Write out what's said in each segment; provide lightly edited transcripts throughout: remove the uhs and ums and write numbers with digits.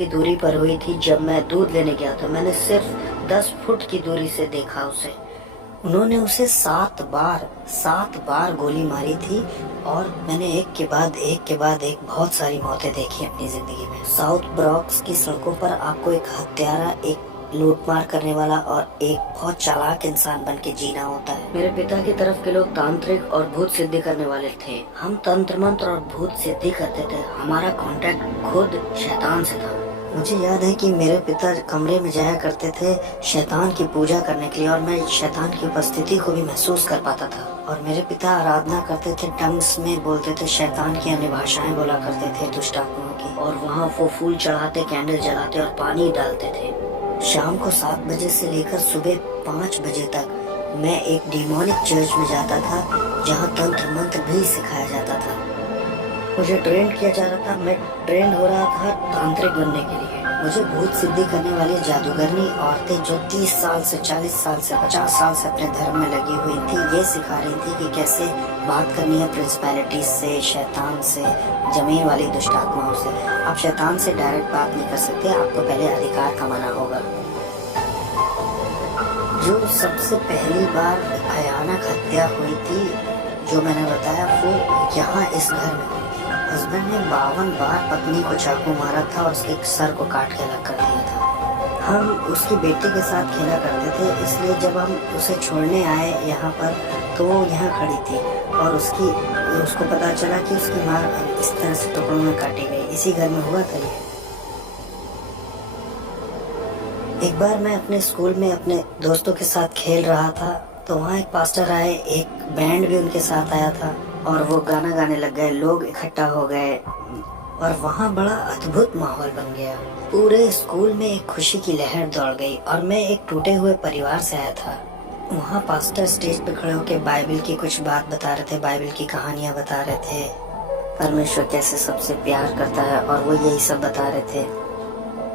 की दूरी पर हुई थी। जब मैं दूध लेने गया था मैंने सिर्फ 10 फुट की दूरी से देखा उसे। उन्होंने उसे 7 बार गोली मारी थी और मैंने एक के बाद एक बहुत सारी मौतें देखी अपनी जिंदगी में। साउथ ब्रॉक्स की सड़कों पर आपको एक हत्यारा, एक लूटमार करने वाला और एक बहुत चालाक इंसान बन के जीना होता है। मेरे पिता की तरफ के लोग तांत्रिक और भूत सिद्धि करने वाले थे। हम तंत्र मंत्र और भूत सिद्धि करते थे। हमारा कांटेक्ट खुद शैतान से था। मुझे याद है कि मेरे पिता कमरे में जाया करते थे शैतान की पूजा करने के लिए और मैं शैतान की उपस्थिति को भी महसूस कर पाता था। और मेरे पिता आराधना करते थे, टंग्स में बोलते थे, शैतान की अन्य भाषाएं बोला करते थे, दुष्ट आत्माओं की। और वहाँ वो फूल चढ़ाते, कैंडल जलाते और पानी डालते थे। शाम को 7 बजे से लेकर सुबह 5 बजे तक मैं एक डिमोनिक चर्च में जाता था जहाँ तंत्र मंत्र भी सिखाया जाता था। मुझे ट्रेन किया जा रहा था, मैं ट्रेंड हो रहा था तांत्रिक बनने के लिए। मुझे भूत सिद्धि करने वाली जादूगरनी औरतें जो 30 साल से 40 साल से 50 साल से अपने धर्म में लगी हुई थी, ये सिखा रही थी कि कैसे बात करनी है प्रिंसिपैलिटी से, शैतान से, जमीन वाली दुष्ट आत्माओं से। आप शैतान से डायरेक्ट बात नहीं कर सकते, आपको पहले अधिकार कमाना होगा। जो सबसे पहली बार भयानक हत्या हुई थी जो मैंने बताया, वो यहाँ इस घर में। हस्बैंड ने 52 बार पत्नी को चाकू मारा था और उसके सर को काट के अलग कर दिया था। हम उसकी बेटी के साथ खेला करते थे, इसलिए जब हम उसे छोड़ने आए यहाँ पर तो वो यहाँ खड़ी थी और उसको पता चला कि उसकी माँ इस तरह से टुकड़ों में काटी गई। इसी घर में हुआ था ये। एक बार मैं अपने स्कूल में अपने दोस्तों के साथ खेल रहा था तो वहाँ एक पास्टर आए, एक बैंड भी उनके साथ आया था और वो गाना गाने लग गए। लोग इकट्ठा हो गए और वहाँ बड़ा अद्भुत माहौल बन गया। पूरे स्कूल में एक खुशी की लहर दौड़ गई और मैं एक टूटे हुए परिवार से आया था। वहाँ पास्टर स्टेज पे खड़े होकर बाइबल की कुछ बात बता रहे थे, बाइबल की कहानियाँ बता रहे थे, परमेश्वर कैसे सबसे प्यार करता है और वो यही सब बता रहे थे।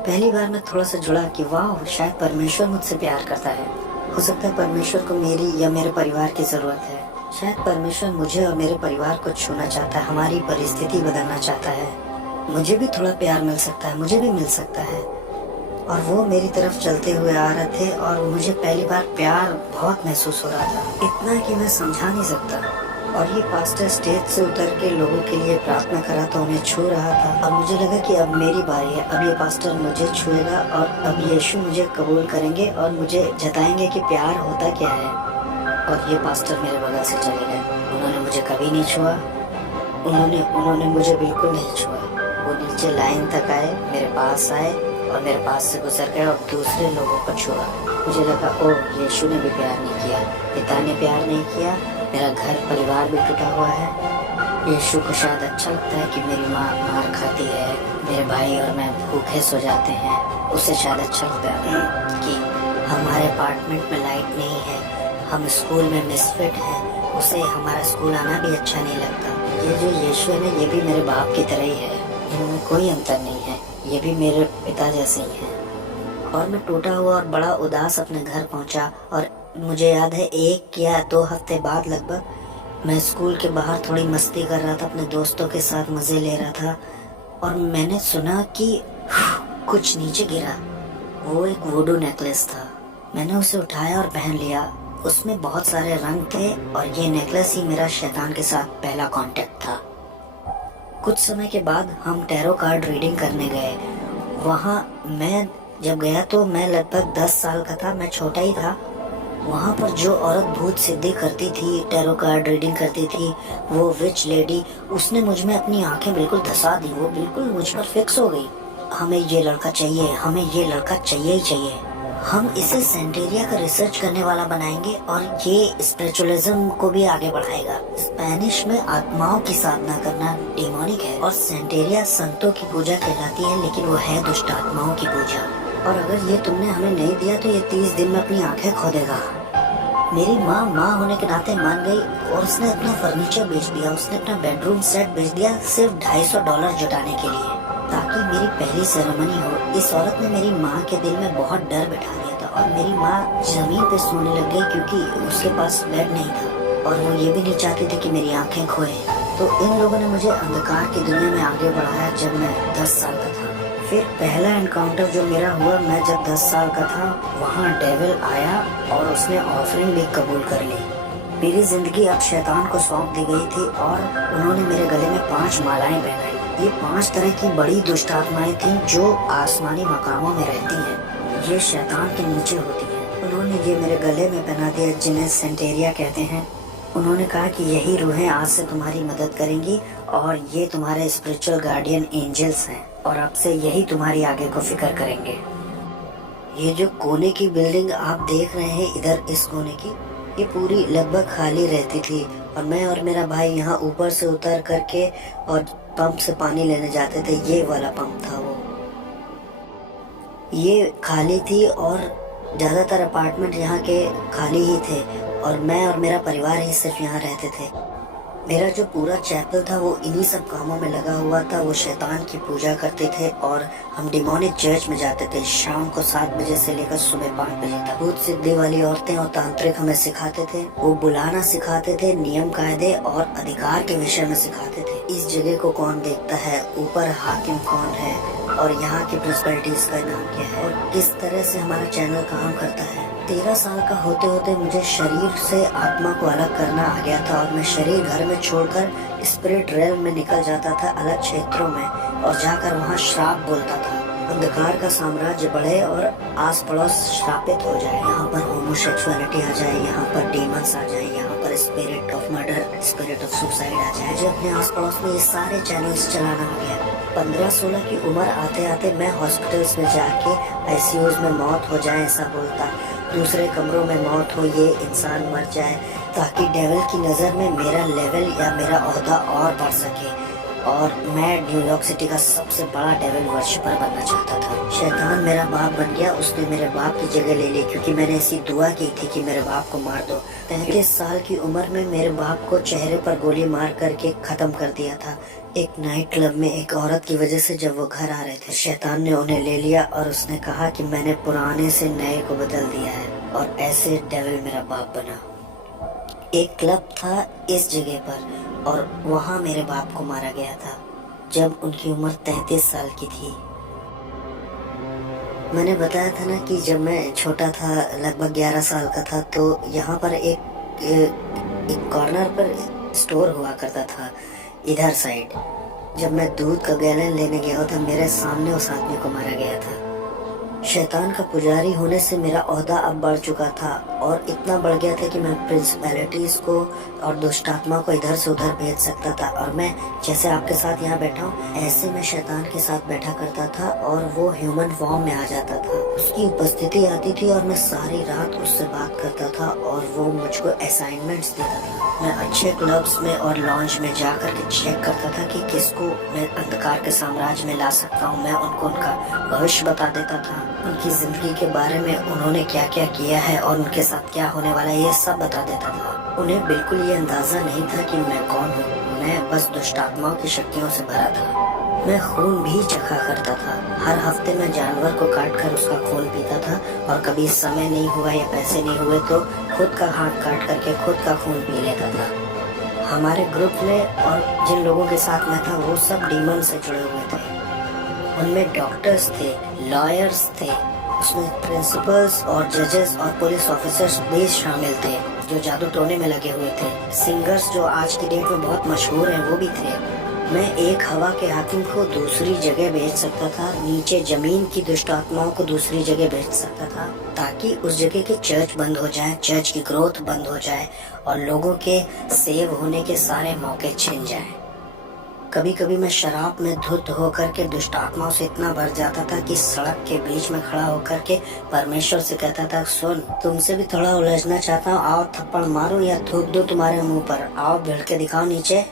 पहली बार मैं थोड़ा सा जुड़ा कि वाह, शायद परमेश्वर मुझसे प्यार करता है। हो सकता है परमेश्वर को मेरी या मेरे परिवार की जरूरत है। शायद परमेश्वर मुझे और मेरे परिवार को छूना चाहता है, हमारी परिस्थिति बदलना चाहता है। मुझे भी थोड़ा प्यार मिल सकता है, मुझे भी मिल सकता है। और वो मेरी तरफ चलते हुए आ रहे थे और मुझे पहली बार प्यार बहुत महसूस हो रहा था, इतना कि मैं समझा नहीं सकता। और ये पास्टर स्टेज से उतर के लोगों के लिए प्रार्थना करा तो उन्हें छू रहा था और मुझे लगा कि अब मेरी बारी है, अब ये पास्टर मुझे छुएगा और अब यीशु मुझे कबूल करेंगे और मुझे जताएंगे कि प्यार होता क्या है। और ये पास्टर मेरे बगल से चले गए। उन्होंने मुझे कभी नहीं छुआ, उन्होंने मुझे बिल्कुल नहीं छुआ। वो नीचे लाइन तक आए, मेरे पास आए और मेरे पास से गुजर गए और दूसरे लोगों को छुआ। मुझे लगा ओह, यीशु ने भी प्यार नहीं किया, पिता ने प्यार नहीं किया, मेरा घर परिवार भी टूटा हुआ है। यीशु को शायद अच्छा लगता है कि मेरी माँ मार खाती है, मेरे भाई और मैं भूखे सो जाते हैं। उसे शायद अच्छा लगता है कि हमारे अपार्टमेंट में लाइट नहीं है, हम स्कूल में मिसफिट हैं, उसे हमारा स्कूल आना भी अच्छा नहीं लगता। ये जो यीशु है ना, ये भी मेरे बाप की तरह ही है, इनमें कोई अंतर नहीं है, ये भी मेरे पिता जैसे ही हैं। और मैं टूटा हुआ और बड़ा उदास अपने घर पहुंचा और मुझे याद है 1 या 2 हफ्ते बाद लगभग मैं स्कूल के बाहर थोड़ी मस्ती कर रहा था, अपने दोस्तों के साथ मजे ले रहा था और मैंने सुना कि कुछ नीचे गिरा। वो एक वुडू नेकलेस था। मैंने उसे उठाया और पहन लिया। उसमें बहुत सारे रंग थे और ये नेकलेस ही मेरा शैतान के साथ पहला कांटेक्ट था। कुछ समय के बाद हम टैरो कार्ड रीडिंग करने गए। वहाँ मैं जब गया तो मैं लगभग 10 साल का था, मैं छोटा ही था। वहाँ पर जो औरत भूत सिद्धि करती थी, टैरो कार्ड रीडिंग करती थी, वो विच लेडी, उसने मुझ में अपनी आंखें बिल्कुल धसा दी। वो बिल्कुल मुझ पर फिक्स हो गई। हमें ये लड़का चाहिए, हमें ये लड़का चाहिए ही चाहिए। हम इसे सेंटेरिया का रिसर्च करने वाला बनाएंगे और ये स्पिरिचुअलिज्म को भी आगे बढ़ाएगा। स्पेनिश में आत्माओं की साधना करना डिमोनिक है और सेंटेरिया संतों की पूजा कहलाती है, लेकिन वो है दुष्ट आत्माओं की पूजा। और अगर ये तुमने हमें नहीं दिया तो ये 30 दिन में अपनी आंखें खो देगा। मेरी माँ होने के नाते मान गई और उसने अपना फर्नीचर बेच दिया, उसने अपना बेडरूम सेट बेच दिया सिर्फ $250 जुटाने के लिए, ताकि मेरी पहली सेरेमनी हो। इस औरत ने मेरी माँ के दिल में बहुत डर बैठा दिया था और मेरी माँ जमीन पे सोने लग गई क्योंकि उसके पास बेड नहीं था और वो ये भी नहीं चाहती थी कि मेरी आंखें खोए। तो इन लोगों ने मुझे अंधकार की दुनिया में आगे बढ़ाया जब मैं 10 साल का था। फिर पहला एनकाउंटर जो मेरा हुआ, मैं जब 10 साल का था, वहाँ डेविल आया और उसने ऑफरिंग भी कबूल कर ली। मेरी जिंदगी अब शैतान को सौंप दी गई थी और उन्होंने मेरे गले में 5 मालाएं पहनाई। ये 5 तरह की बड़ी दुष्ट आत्माएं थी जो आसमानी मकामों में रहती हैं। ये शैतान के नीचे होती हैं। उन्होंने ये मेरे गले में पहना दिया, जिन्हें सेंटेरिया कहते हैं। उन्होंने कहा कि यही रूहें आज से तुम्हारी मदद करेंगी और ये तुम्हारे स्पिरिचुअल गार्डियन एंजल्स हैं और अब से यही तुम्हारी आगे को फिक्र करेंगे। ये जो कोने की बिल्डिंग आप देख रहे हैं इधर, इस कोने की, ये पूरी लगभग खाली रहती थी और मैं और मेरा भाई यहाँ ऊपर से उतर करके और पंप से पानी लेने जाते थे। ये वाला पंप था वो। ये खाली थी और ज़्यादातर अपार्टमेंट यहाँ के खाली ही थे और मैं और मेरा परिवार ही सिर्फ यहाँ रहते थे। मेरा जो पूरा चैपल था वो इन्हीं सब कामों में लगा हुआ था। वो शैतान की पूजा करते थे और हम डिमोनिक चर्च में जाते थे। शाम को 7 बजे से लेकर सुबह 5 बजे तक भूत सिद्धि वाली औरतें और तांत्रिक हमें सिखाते थे। वो बुलाना सिखाते थे, नियम कायदे और अधिकार के विषय में सिखाते थे। इस जगह को कौन देखता है, ऊपर हाकिम कौन है और यहाँ की प्रिंसिपैलिटीज का नाम क्या है और किस तरह से हमारा चैनल काम करता है। 13 साल का होते होते मुझे शरीर से आत्मा को अलग करना आ गया था और मैं शरीर घर में छोड़कर स्पिरिट रेल में निकल जाता था, अलग क्षेत्रों में, और जाकर वहाँ श्राप बोलता था। अंधकार का साम्राज्य बढ़े और आस पड़ोस श्रापित हो जाए। यहाँ पर होमोसेक्सुअलिटी आ जाए, यहाँ पर डीमंस आ जाए, यहाँ पर spirit of murder, spirit of suicide आ जाए। जो अपने आस पड़ोस में ये सारे चैनल्स चलाना आ गया। 15-16 की उम्र आते आते मैं हॉस्पिटल्स में जाके आईसीयूज में मौत हो जाए ऐसा बोलता, दूसरे कमरों में मौत हो, ये इंसान मर जाए, ताकि डेविल की नज़र में मेरा लेवल या मेरा ओहदा और बढ़ सके और मैं न्यूयॉर्क सिटी का सबसे बड़ा डेविल वर्शिपर बनना चाहता था। शैतान मेरा बाप बन गया। उसने मेरे बाप की जगह ले ली क्योंकि मैंने ऐसी दुआ की थी कि मेरे बाप को मार दो। 33 साल की उम्र में मेरे बाप को चेहरे पर गोली मार करके खत्म कर दिया था एक नाइट क्लब में एक औरत की वजह से। जब वो घर आ रहे थे, शैतान ने उन्हें ले लिया और उसने कहा कि मैंने पुराने से नए को बदल दिया है और ऐसे डेविल मेरा बाप बना। एक क्लब था इस जगह पर और वहाँ मेरे बाप को मारा गया था जब उनकी उम्र 33 साल की थी। मैंने बताया था ना कि जब मैं छोटा था, लगभग 11 साल का था, तो यहाँ पर एक कॉर्नर पर स्टोर हुआ करता था इधर साइड। जब मैं दूध का गैलन लेने गया था, मेरे सामने उस आदमी को मारा गया था। शैतान का पुजारी होने से मेरा ओहदा अब बढ़ चुका था और इतना बढ़ गया था कि मैं प्रिंसिपैलिटीज को और दुष्ट आत्मा को इधर से उधर भेज सकता था। और मैं जैसे आपके साथ यहाँ बैठा हूँ, ऐसे मैं शैतान के साथ बैठा करता था और वो ह्यूमन फॉर्म में आ जाता था। उसकी उपस्थिति आती थी और मैं सारी रात उससे बात करता था और वो मुझको असाइनमेंट्स देता था। मैं अच्छे क्लब्स में और लॉन्च में जा करके चेक करता था कि किसको मैं अंधकार के साम्राज्य में ला सकता हूँ। मैं उनको उनका भविष्य बता देता था, उनकी जिंदगी के बारे में उन्होंने क्या क्या किया है और उनके साथ क्या होने वाला है, ये सब बता देता था। उन्हें बिल्कुल ये अंदाजा नहीं था कि मैं कौन हूँ। मैं बस दुष्ट आत्माओं की शक्तियों से भरा था। मैं खून भी चखा करता था। हर हफ्ते मैं जानवर को काट कर उसका खून पीता था और कभी समय नहीं हुआ या पैसे नहीं हुए तो खुद का हाथ काट करके खुद का खून पी लेता था। हमारे ग्रुप में और जिन लोगों के साथ मैं था वो सब डीमन से जुड़े हुए थे। उनमें डॉक्टर्स थे, लॉयर्स थे, उसमें प्रिंसिपल्स और जजेस और पुलिस ऑफिसर्स भी शामिल थे जो जादू टोने में लगे हुए थे। सिंगर्स जो आज की डेट में बहुत मशहूर हैं वो भी थे। मैं एक हवा के हाकिम को दूसरी जगह भेज सकता था, नीचे जमीन की दुष्ट आत्माओं को दूसरी जगह भेज सकता था ताकि उस जगह के चर्च बंद हो जाए, चर्च की ग्रोथ बंद हो जाए और लोगों के सेव होने के सारे मौके छिन जाएं। कभी कभी मैं शराब में धुत होकर के दुष्ट आत्माओं से इतना भर जाता था कि सड़क के बीच में खड़ा होकर के परमेश्वर से कहता था, सुन, तुमसे भी थोड़ा उलझना चाहता हूँ, आओ थप्पड़ मारूं या थूक दो तुम्हारे मुंह पर, आओ भिड़ के दिखाओ नीचे।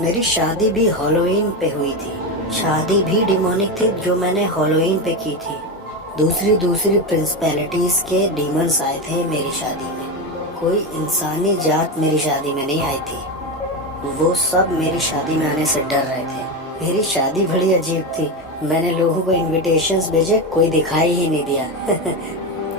मेरी शादी भी हैलोवीन पे हुई थी। शादी भी डिमोनिक थी जो मैंने हैलोवीन पे की थी। दूसरी प्रिंसिपैलिटीज के डीमंस आए थे मेरी शादी में। कोई इंसानी जात मेरी शादी में नहीं आई थी। वो सब मेरी शादी में आने से डर रहे थे। मेरी शादी बड़ी अजीब थी। मैंने लोगों को इनविटेशंस भेजे, कोई दिखाई ही नहीं दिया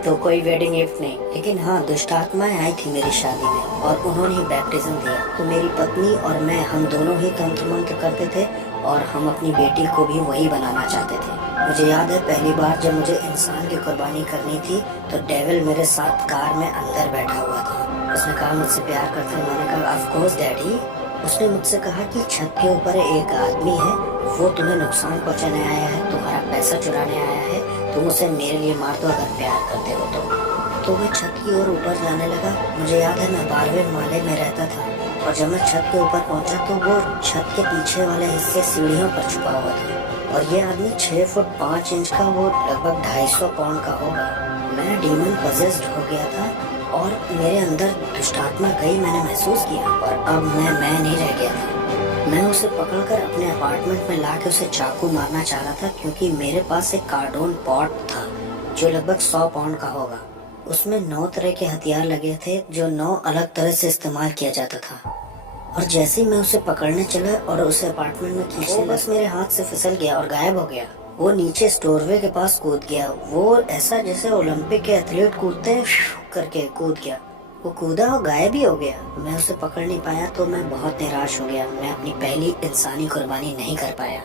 तो कोई वेडिंग गिफ्ट नहीं। लेकिन हाँ, दुष्ट आत्माएं आई थी मेरी शादी में और उन्होंने ही बैप्टिज्म दिया। तो मेरी पत्नी और मैं, हम दोनों ही तंत्र मंत्र करते थे और हम अपनी बेटी को भी वही बनाना चाहते थे। मुझे याद है पहली बार जब मुझे इंसान की कुर्बानी करनी थी तो डेविल मेरे साथ कार में अंदर बैठा हुआ था। उसने कहा मुझसे प्यार करते हो? मैंने कहा ऑफ कोर्स डैडी। उसने मुझसे कहा कि छत के ऊपर एक आदमी है, वो तुम्हें नुकसान पहुंचाने आया है, तुम्हारा पैसा चुराने आया है, तुम उसे मेरे लिए मार दो अगर प्यार करते हो तो मैं छत की ओर ऊपर जाने लगा। मुझे याद है मैं 12वें माले में रहता था और जब मैं छत के ऊपर पहुंचा तो वो छत के पीछे वाले हिस्से सीढ़ियों पर छुपा हुआ था और ये आदमी 6 फुट 5 इंच का, वो लगभग 250 पाउंड का होगा। मैं डीमन पजेस्ड हो गया था और मेरे अंदर दुष्टात्मा गई, मैंने महसूस किया और अब मैं नहीं रह गया था। मैं उसे पकड़कर अपने अपार्टमेंट में लाके उसे चाकू मारना चाह रहा था क्योंकि मेरे पास एक कार्डबोर्ड पॉट था जो लगभग 100 पाउंड का होगा। उसमें 9 तरह के हथियार लगे थे जो 9 अलग तरह से इस्तेमाल किया जाता था। और जैसे ही मैं उसे पकड़ने चला और उसे अपार्टमेंट में खींचने, बस मेरे हाथ से फिसल गया और गायब हो गया। वो नीचे स्टोरवे के पास कूद गया। वो ऐसा जैसे ओलंपिक के एथलीट कूदते हैं करके कूद गया। वो कूदा और गायब ही हो गया। मैं उसे पकड़ नहीं पाया तो मैं बहुत निराश हो गया। मैं अपनी पहली इंसानी कुर्बानी नहीं कर पाया।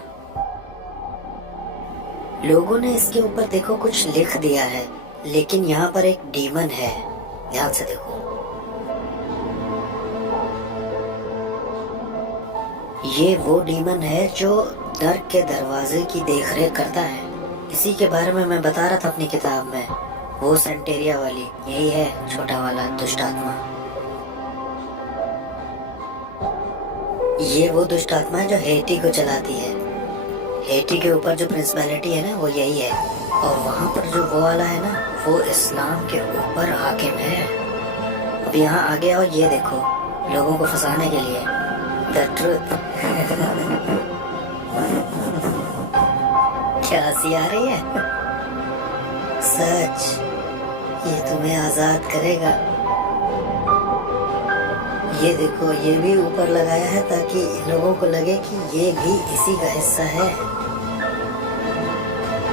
लोगों ने इसके ऊपर देखो कुछ लिख दिया है, लेकिन यहाँ पर एक डीमन है, ध्यान से देखो। ये वो डीमन है जो नर्क के दरवाजे की देखरेख करता है। इसी के बारे में मैं बता रहा था अपनी किताब में। वो सेंटेरिया वाली यही है, छोटा वाला दुष्टात्मा। ये वो दुष्टात्मा है जो हेटी को चलाती है। हेटी के ऊपर जो प्रिंसिपैलिटी है ना, वो यही है। और वहाँ पर जो वो वाला है ना, वो इस्लाम के ऊपर हाकिम है। अब यहाँ आगे आओ, ये देखो, लोगों को फंसाने के लिए द ट्रुथ। क्या हंसी आ रही है? सच, ये तुम्हें आजाद करेगा। ये देखो, ये भी ऊपर लगाया है ताकि लोगों को लगे कि ये भी इसी का हिस्सा है,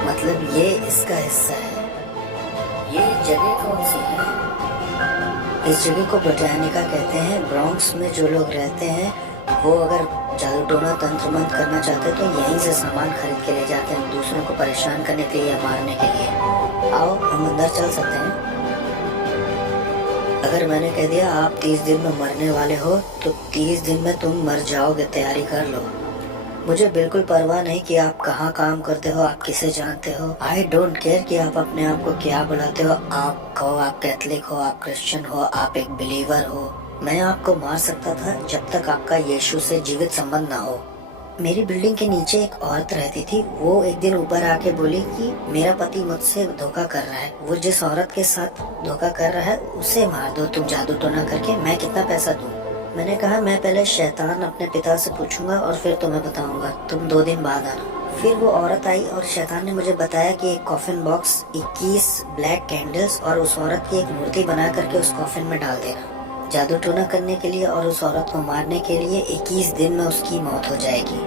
मतलब ये इसका हिस्सा है। ये जगह कौन सी है? इस जगह को बोटानिका कहते हैं। ब्रॉन्क्स में जो लोग रहते हैं वो अगर जादू टोना तंत्र मंत्र करना चाहते हैं तो यहीं से सामान खरीद के ले जाते हैं, दूसरों को परेशान करने के लिए या मारने के लिए। आओ हम अंदर चल सकते हैं। अगर मैंने कह दिया आप 30 दिन में मरने वाले हो तो 30 दिन में तुम मर जाओगे, तैयारी कर लो। मुझे बिल्कुल परवाह नहीं कि आप कहाँ काम करते हो, आप किसे जानते हो। आई डोंट केयर कि आप अपने आप को क्या बुलाते हो। आप कहो आप कैथलिक हो, आप क्रिश्चियन हो, आप एक बिलीवर हो। मैं आपको मार सकता था जब तक आपका यीशु से जीवित संबंध ना हो। मेरी बिल्डिंग के नीचे एक औरत रहती थी। वो एक दिन ऊपर आके बोली कि मेरा पति मुझसे धोखा कर रहा है। वो जिस औरत के साथ धोखा कर रहा है उसे मार दो तुम जादू टोना करके, मैं कितना पैसा दूं? मैंने कहा मैं पहले शैतान अपने पिता से पूछूंगा और फिर तुम्हें बताऊंगा, तुम 2 दिन बाद आना। फिर वो औरत आई और शैतान ने मुझे बताया कि एक कॉफिन बॉक्स, 21 ब्लैक कैंडल्स और उस औरत की एक मूर्ति बना करके उस कॉफिन में डाल देना, जादू टोना करने के लिए और उस औरत को मारने के लिए। 21 दिन में उसकी मौत हो जाएगी।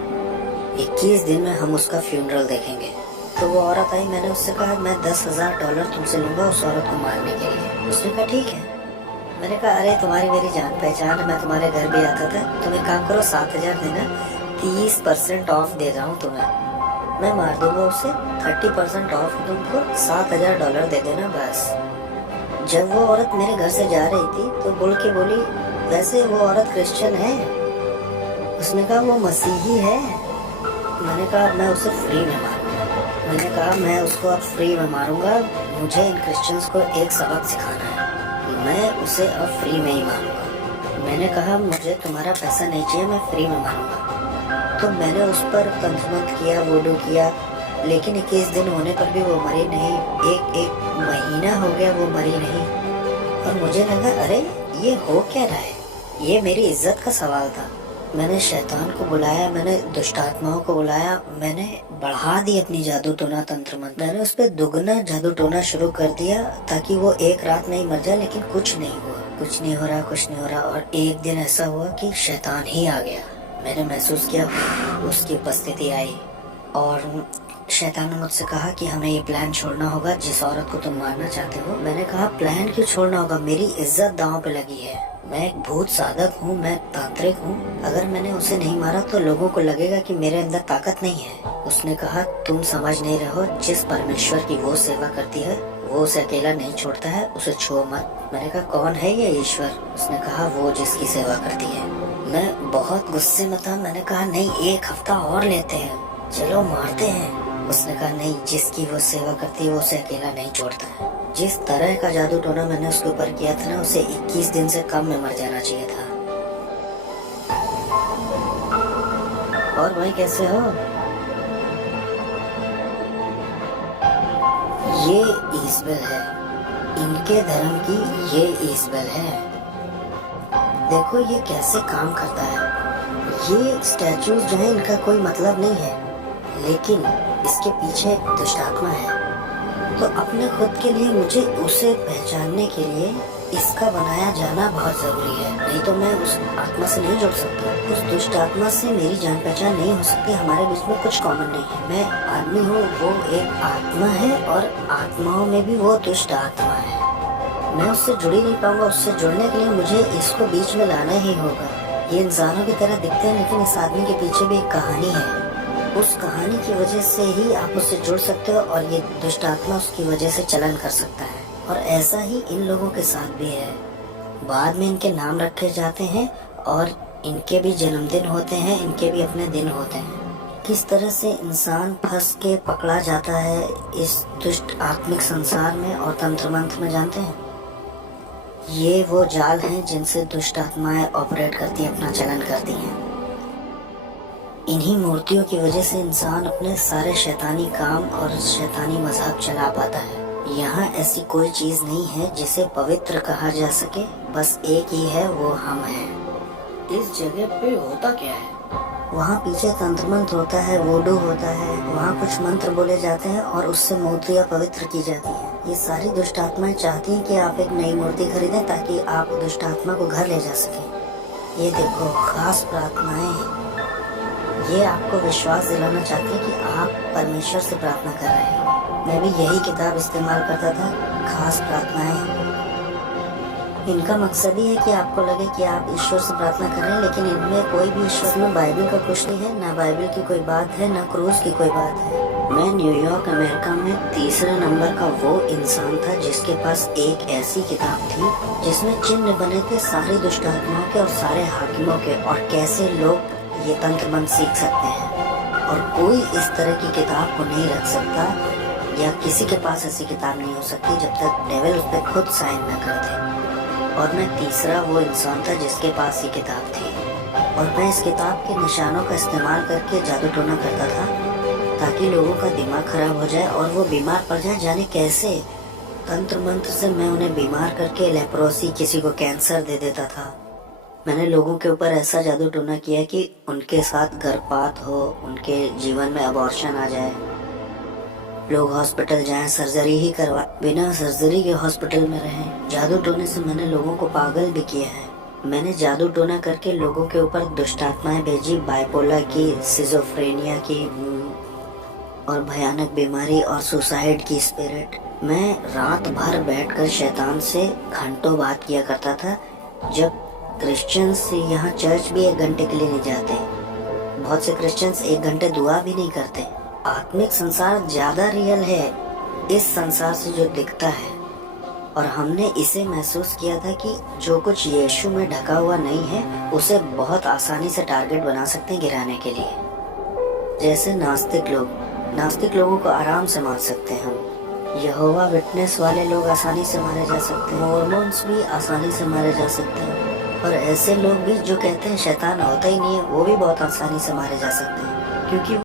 21 दिन में हम उसका फ्यूनरल देखेंगे। तो वो औरत आई, मैंने उससे कहा मैं $10,000 तुमसे लूंगा उस औरत को मारने के लिए। उसने कहा ठीक है। मैंने कहा अरे तुम्हारी मेरी जान पहचान है, मैं तुम्हारे घर भी आता था। तुम एक काम करो 7,000 देना, 30% ऑफ दे रहा हूँ तुम्हें। मैं मार दूंगा उसे, 30% ऑफ तुमको, $7,000 दे देना बस। जब वो औरत मेरे घर से जा रही थी तो बोली वैसे वो औरत क्रिश्चियन है। उसने कहा वो मसीही है। मैंने कहा मैं उसे फ्री में मारूंगा। मैंने कहा मैं उसको अब फ्री में मारूंगा। मुझे इन क्रिश्चियंस को एक सबक सिखाना है। मैं उसे अब फ्री में ही मारूंगा। मैंने कहा मुझे तुम्हारा पैसा नहीं चाहिए, मैं फ्री में मारूंगा। तो मैंने उस पर तंत्र किया, वोडू किया, लेकिन 21 दिन होने पर भी वो मरी नहीं। एक महीना हो गया वो मरी नहीं। और मुझे लगा अरे ये हो क्या रहा है, ये मेरी इज्जत का सवाल था। मैंने शैतान को बुलाया, मैंने दुष्टात्माओं को बुलाया, मैंने बढ़ा दी अपनी जादू टोना तंत्र मंत्र। मैंने उस पर दुगना जादू टोना शुरू कर दिया ताकि वो एक रात नहीं मर जाए। लेकिन कुछ नहीं हुआ, कुछ नहीं हो रहा, कुछ नहीं हो रहा। और एक दिन ऐसा हुआ कि शैतान ही आ गया। मैंने महसूस किया उसकी उपस्थिति आई और शैतान ने मुझसे कहा कि हमें ये प्लान छोड़ना होगा जिस औरत को तुम मारना चाहते हो। मैंने कहा प्लान क्यों छोड़ना होगा, मेरी इज्जत दांव पे लगी है। मैं एक भूत साधक हूँ, मैं तांत्रिक हूँ। अगर मैंने उसे नहीं मारा तो लोगों को लगेगा कि मेरे अंदर ताकत नहीं है। उसने कहा तुम समझ नहीं रहे हो, जिस परमेश्वर की वो सेवा करती है वो उसे अकेला नहीं छोड़ता है, उसे छुओ मत। मैंने कहा कौन है ये ईश्वर? उसने कहा वो जिसकी सेवा करती है। मैं बहुत गुस्से में था। मैंने कहा नहीं, 1 हफ्ता और लेते हैं, चलो मारते हैं। उसने कहा नहीं, जिसकी वो सेवा करती है वो उसे अकेला नहीं छोड़ता है। जिस तरह का जादू टोना मैंने उसके ऊपर किया था ना, उसे 21 दिन से कम में मर जाना चाहिए था। और भाई कैसे हो? ये ईसबेल है, इनके धर्म की ये ईसबेल है। देखो ये कैसे काम करता है। ये स्टैचूज जो है इनका कोई मतलब नहीं है, लेकिन इसके पीछे एक दुष्ट आत्मा है। तो अपने खुद के लिए मुझे उसे पहचानने के लिए इसका बनाया जाना बहुत जरूरी है, नहीं तो मैं उस आत्मा से नहीं जुड़ सकता। उस दुष्ट आत्मा से मेरी जान पहचान नहीं हो सकती। हमारे बीच में कुछ कॉमन नहीं है। मैं आदमी हूँ, वो एक आत्मा है, और आत्माओं में भी वो दुष्ट आत्मा है। मैं उससे जुड़ ही नहीं पाऊंगा। उससे जुड़ने के लिए मुझे इसको बीच में लाना ही होगा। ये इंसानों की तरह दिखते हैं, लेकिन इस आदमी के पीछे भी एक कहानी है। उस कहानी की वजह से ही आप उससे जुड़ सकते हो, और ये दुष्ट आत्मा उसकी वजह से चलन कर सकता है। और ऐसा ही इन लोगों के साथ भी है। बाद में इनके नाम रखे जाते हैं, और इनके भी जन्मदिन होते हैं, इनके भी अपने दिन होते हैं। किस तरह से इंसान फंस के पकड़ा जाता है इस दुष्ट आत्मिक संसार में और तंत्र मंत्र में, जानते हैं? ये वो जाल हैं जिनसे दुष्ट आत्माएं ऑपरेट करती हैं, अपना चलन करती हैं। इन्हीं मूर्तियों की वजह से इंसान अपने सारे शैतानी काम और शैतानी मजहब चला पाता है। यहाँ ऐसी कोई चीज नहीं है जिसे पवित्र कहा जा सके, बस एक ही है, वो हम हैं। इस जगह पे होता क्या है? वहाँ पीछे तंत्र मंत्र होता है, वोडू होता है। वहाँ कुछ मंत्र बोले जाते हैं और उससे मूर्तियाँ पवित्र की जाती हैं। ये सारी दुष्ट आत्माएं चाहती हैं कि आप एक नई मूर्ति खरीदें ताकि आप दुष्ट आत्मा को घर ले जा सकें। ये देखो खास प्रार्थनाएं, ये आपको विश्वास दिलाना चाहते हैं कि आप परमेश्वर से प्रार्थना कर रहे हैं। मैं भी यही किताब इस्तेमाल करता था, खास प्रार्थनाएं। इनका मकसद ही है कि आपको लगे कि आप ईश्वर से प्रार्थना कर रहे हैं, लेकिन इनमें कोई भी ईश्वर में बाइबल का कुछ नहीं है, ना बाइबल की कोई बात है, ना क्रूज की कोई बात है। मैं न्यूयॉर्क अमेरिका में 3रे नंबर का वो इंसान था जिसके पास एक ऐसी किताब थी जिसमें चिन्ह बने थे सारी दुष्ट आत्माओं के और सारे हाकिमों के, और कैसे लोग ये तंत्र मंत्र सीख सकते हैं। और कोई इस तरह की किताब को नहीं रख सकता, या किसी के पास ऐसी किताब नहीं हो सकती जब तक डेविल उस पर खुद साइन न कर दे। और मैं 3रा वो इंसान था जिसके पास ये किताब थी, और मैं इस किताब के निशानों का इस्तेमाल करके जादू टोना करता था ताकि लोगों का दिमाग खराब हो जाए और वो बीमार पड़ जाए। जाने कैसे तंत्र मंत्र से मैं उन्हें बीमार करके लेप्रोसी, किसी को कैंसर दे देता था। मैंने लोगों के ऊपर ऐसा जादू टोना किया कि उनके साथ गर्भपात हो, उनके जीवन में अबॉर्शन आ जाए, लोग हॉस्पिटल जाएं, सर्जरी ही करवा, बिना सर्जरी के हॉस्पिटल में रहें। जादू टोने से मैंने लोगों को पागल भी किया है। मैंने जादू टोना करके लोगों के ऊपर दुष्ट आत्माएं भेजी, बाइपोलर की, सिजोफ्रेनिया की, और भयानक बीमारी और सुसाइड की स्पिरिट। मैं रात भर बैठकर शैतान से घंटों बात किया करता था। जब क्रिश्चियंस यहाँ चर्च भी 1 घंटे के लिए नहीं जाते, बहुत से क्रिश्चियंस 1 घंटे दुआ भी नहीं करते। आत्मिक संसार ज्यादा रियल है इस संसार से जो दिखता है, और हमने इसे महसूस किया था कि जो कुछ यीशु में ढका हुआ नहीं है उसे बहुत आसानी से टारगेट बना सकते हैं गिराने के लिए। जैसे नास्तिक लोगों को आराम से मार सकते हैं हम। यहोवा विटनेस वाले लोग आसानी से मारे जा सकते हैं, मॉर्मन्स भी आसानी से मारे जा सकते हैं, और ऐसे लोग भी जो कहते हैं शैतान होता ही नहीं है, वो भी बहुत आसानी से मारे जा सकते हैं, क्योंकि